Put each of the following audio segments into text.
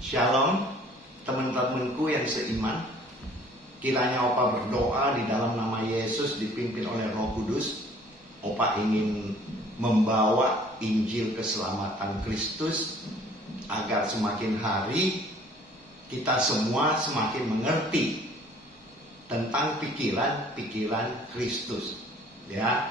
Shalom teman-temanku yang seiman. Kiranya Opa berdoa di dalam nama Yesus dipimpin oleh Roh Kudus. Opa ingin membawa Injil keselamatan Kristus agar semakin hari kita semua semakin mengerti tentang pikiran-pikiran Kristus. Ya,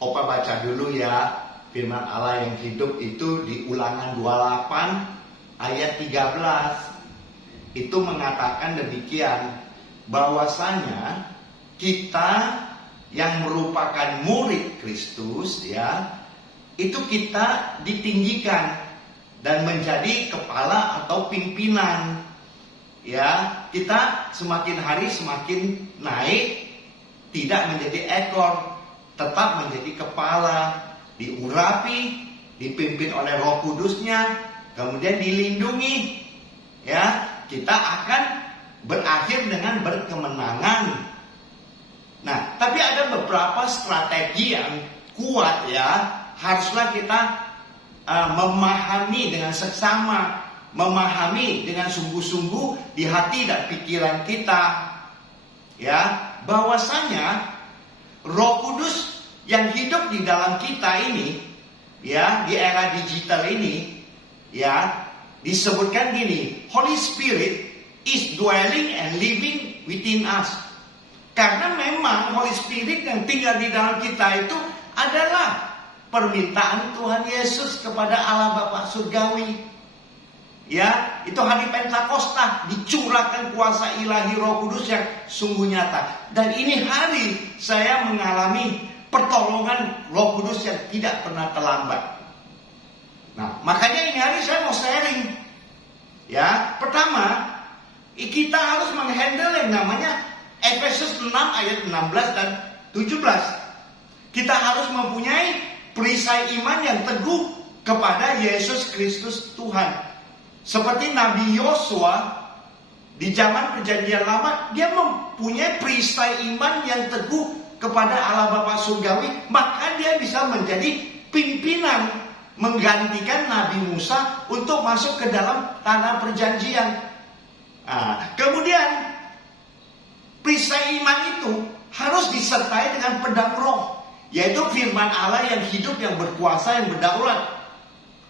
Opa baca dulu ya firman Allah yang hidup itu di Ulangan 28 ayat 13. Itu mengatakan demikian, bahwasanya kita yang merupakan murid Kristus ya, itu kita ditinggikan dan menjadi kepala atau pimpinan. Ya, kita semakin hari semakin naik, tidak menjadi ekor, tetap menjadi kepala, diurapi, dipimpin oleh Roh Kudusnya, kemudian dilindungi. Ya, kita akan berakhir dengan berkemenangan. Nah, tapi ada beberapa strategi yang kuat ya, haruslah kita memahami dengan seksama, memahami dengan sungguh-sungguh di hati dan pikiran kita. Ya, bahwasanya Roh Kudus yang hidup di dalam kita ini, ya, di era digital ini, ya, disebutkan gini, Holy Spirit is dwelling and living within us. Karena memang Holy Spirit yang tinggal di dalam kita itu adalah permintaan Tuhan Yesus kepada Allah Bapa Surgawi. Ya, itu hari Pentakosta dicurahkan kuasa ilahi Roh Kudus yang sungguh nyata. Dan ini hari saya mengalami pertolongan Roh Kudus yang tidak pernah terlambat. Nah, makanya ini hari saya mau sharing. Ya, pertama, kita harus menghandle yang namanya Efesus 6 ayat 16 dan 17. Kita harus mempunyai perisai iman yang teguh kepada Yesus Kristus Tuhan. Seperti Nabi Yosua di zaman Perjanjian Lama, dia mempunyai perisai iman yang teguh kepada Allah Bapa Surgawi, maka dia bisa menjadi pimpinan, menggantikan Nabi Musa untuk masuk ke dalam tanah perjanjian. Nah, kemudian perisai iman itu harus disertai dengan pedang roh, yaitu firman Allah yang hidup, yang berkuasa, yang berdaulat.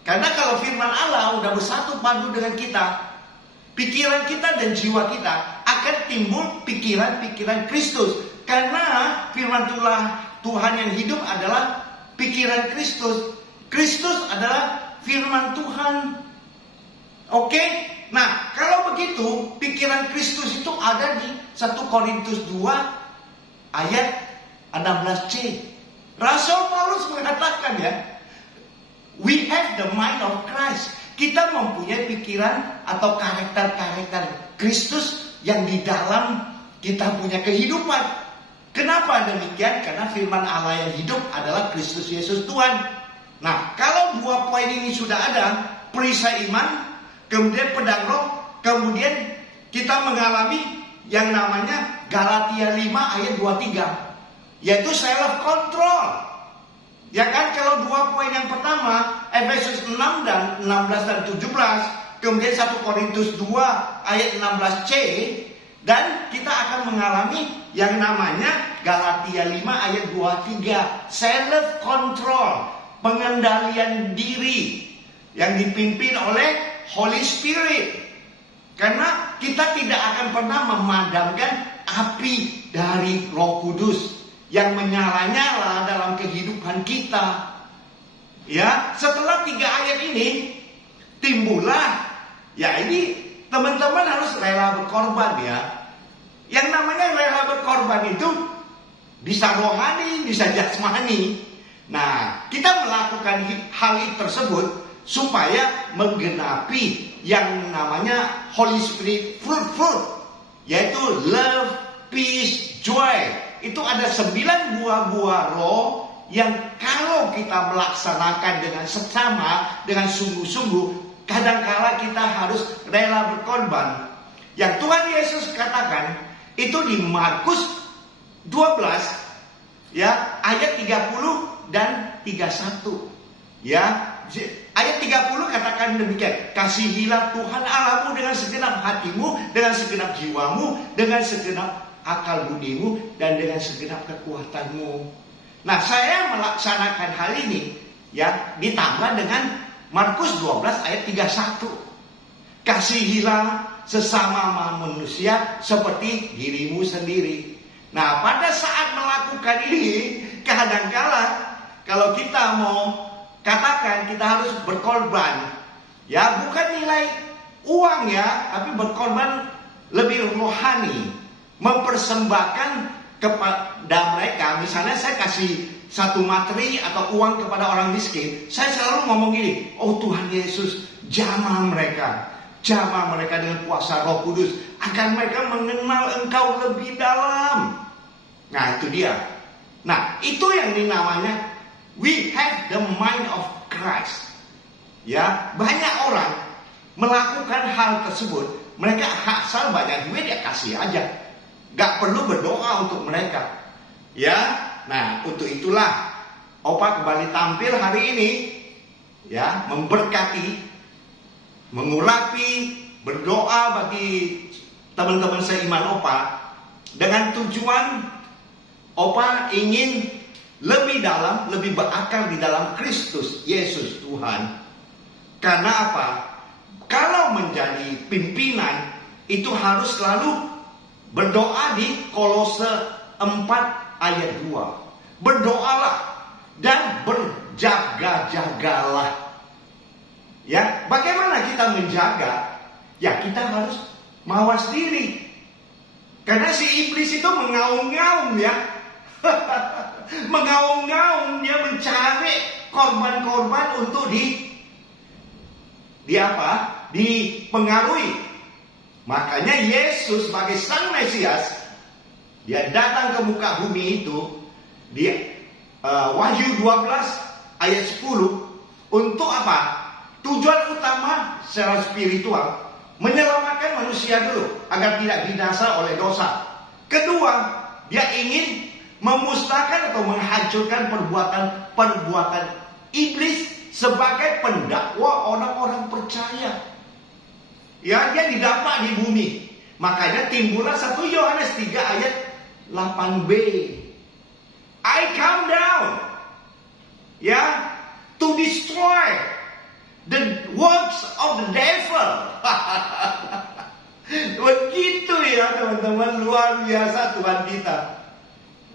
Karena kalau firman Allah udah bersatu padu dengan kita, pikiran kita dan jiwa kita akan timbul pikiran-pikiran Kristus. Karena firman Tuhan yang hidup adalah pikiran Kristus. Kristus adalah firman Tuhan. Oke? Nah, kalau begitu, pikiran Kristus itu ada di 1 Korintus 2 ayat 16c. Rasul Paulus mengatakan ya, we have the mind of Christ. Kita mempunyai pikiran atau karakter-karakter Kristus yang di dalam kita punya kehidupan. Kenapa demikian? Karena firman Allah yang hidup adalah Kristus Yesus Tuhan. Nah, kalau dua poin ini sudah ada, perisai iman, kemudian pedang roh, kemudian kita mengalami yang namanya Galatia 5 ayat 23, yaitu self control. Ya kan, kalau dua poin yang pertama, Efesus 6 dan 16 dan 17, kemudian 1 Korintus 2 ayat 16c, dan kita akan mengalami yang namanya Galatia 5 ayat 23, self control, pengendalian diri yang dipimpin oleh Holy Spirit. Karena kita tidak akan pernah memadamkan api dari Roh Kudus yang menyala-nyala dalam kehidupan kita. Ya, setelah 3 ayat ini timbullah, ya ini teman-teman harus rela berkorban ya. Yang namanya rela berkorban itu bisa rohani, bisa jasmani. Nah, kita melakukan hal tersebut supaya menggenapi yang namanya Holy Spirit fruit, yaitu love, peace, joy. Itu ada 9 buah-buah roh yang kalau kita melaksanakan dengan seksama, dengan sungguh-sungguh, kadangkala kita harus rela berkorban. Yang Tuhan Yesus katakan itu di Markus 12 ya ayat 30 dan 31. Ya, Ayat 30 katakan demikian. Kasihilah Tuhan Allahmu dengan segenap hatimu, dengan segenap jiwamu, dengan segenap akal budimu, dan dengan segenap kekuatanmu. Nah, saya melaksanakan hal ini ya ditambah dengan Markus 12 ayat 31. Kasihilah sesama manusia seperti dirimu sendiri. Nah, pada saat melakukan ini, kadangkala kalau kita mau katakan kita harus berkorban, ya bukan nilai uang ya, tapi berkorban lebih rohani, mempersembahkan kepada mereka. Misalnya saya kasih satu materi atau uang kepada orang miskin, saya selalu ngomong gini, oh Tuhan Yesus, jamah mereka dengan kuasa Roh Kudus, agar mereka mengenal Engkau lebih dalam. Nah, itu dia. Nah, itu yang dinamanya we have the mind of Christ. Ya, banyak orang melakukan hal tersebut. Mereka asal banyak duit ya kasih aja, gak perlu berdoa untuk mereka. Ya, nah untuk itulah Opa kembali tampil hari ini, ya, memberkati, mengurapi, berdoa bagi teman-teman seiman Opa dengan tujuan Opa ingin lebih dalam, lebih berakar di dalam Kristus Yesus Tuhan. Karena apa? Kalau menjadi pimpinan itu harus selalu berdoa di Kolose 4 ayat 2. Berdoalah dan berjaga-jagalah. Ya, bagaimana kita menjaga? Ya, kita harus mawas diri. Karena si iblis itu mengaum-ngaum ya. Mengaum-ngaum, dia mencari korban-korban untuk dipengaruhi. Makanya Yesus sebagai Sang Mesias, dia datang ke muka bumi itu, dia Wahyu 12 ayat 10, untuk apa? Tujuan utama secara spiritual, menyelamatkan manusia dulu agar tidak binasa oleh dosa. Kedua, dia ingin memusnahkan atau menghancurkan perbuatan iblis sebagai pendakwa orang-orang percaya. Ya, dia didampak di bumi. Makanya timbullah 1 Yohanes 3 ayat 8b. I come down, ya, to destroy the works of the devil. Begitu ya teman-teman, luar biasa Tuhan kita.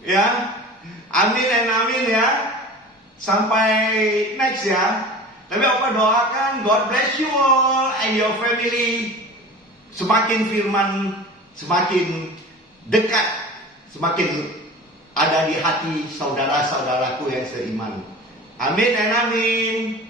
Ya, amin dan amin ya. Sampai next ya. Tapi Opa doakan God bless you all and your family. Semakin firman semakin dekat, semakin ada di hati saudara-saudaraku yang seiman. Amin dan amin.